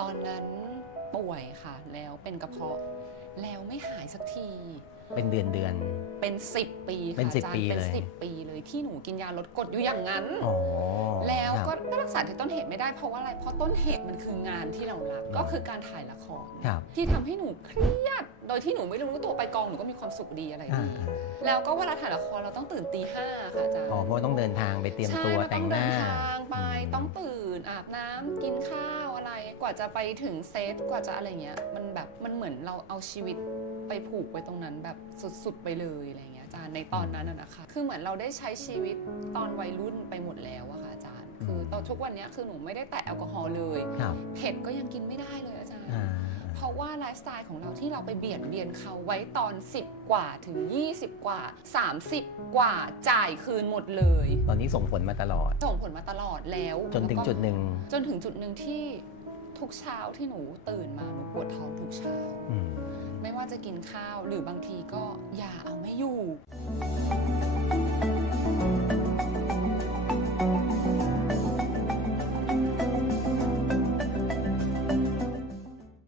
ตอนนั้นป่วยค่ะ แล้วเป็นกระเพาะ แล้วไม่หายสักที เป็นเดือนเดือน เป็น 10 ปีค่ะเป็น10อาจารย์ปีเป็น เลยสิบปีเลยที่หนูกินยาลดกรดอยู่อย่างนั้น อ๋อแล้วก็ครับก็รักษาที่ต้นเหตุไม่ได้เพราะว่าอะไร เพราะต้นเหตุมันคืองานที่เรารักอืมก็คือการถ่ายละคร ครับที่ทำให้หนูเครียด โดยที่หนูไม่รู้ตัวไปกองหนูก็มีความสุขดีอะไรอ่าดี แล้วก็เวลาถ่ายละครเราต้องตื่นตีห้าค่ะอาจารย์อ๋อเพราะว่าต้องเดินทางไปเตรียมใช่ตัวเราแต่ต้องงหเดิน้านทางไปมต้องตื่นอาบน้ำกินข้าวอะไร กว่าจะไปถึงเซตกว่าจะอะไรเงี้ย มันแบบมันเหมือนเราเอาชีวิตไปผูกไว้ตรงนั้นแบบสุดๆไปเลยอะไรเงี้ยอาจารย์ในตอนนั้นน่ะนะคะ คือเหมือนเราได้ใช้ชีวิตตอนวัยรุ่นไปหมดแล้วอะค่ะอาจารย์ คือตอนทุกวันเนี้ยคือหนูไม่ได้แตะแอลกอฮอล์เลยครับ เผ็ดก็ยังกินไม่ได้เลยอาจารย์ อ่าเพราะว่าไลฟ์สไตล์ของเราที่เราไปเบียดเบียนเขาไว้ตอน 10 กว่าถึง 20 กว่า 30 กว่าจ่ายคืนหมดเลยตอนนี้ส่งผลมาตลอด ส่งผลมาตลอดแล้วจนถึงแล้วก็จุดหนึ่งจนถึงจุดหนึ่งที่ ทุกเช้าที่หนูตื่นมาหนูปวดท้องทุกเช้าอืมไม่ว่าจะกินข้าวหรือบางทีก็ยาเอาไม่อยู่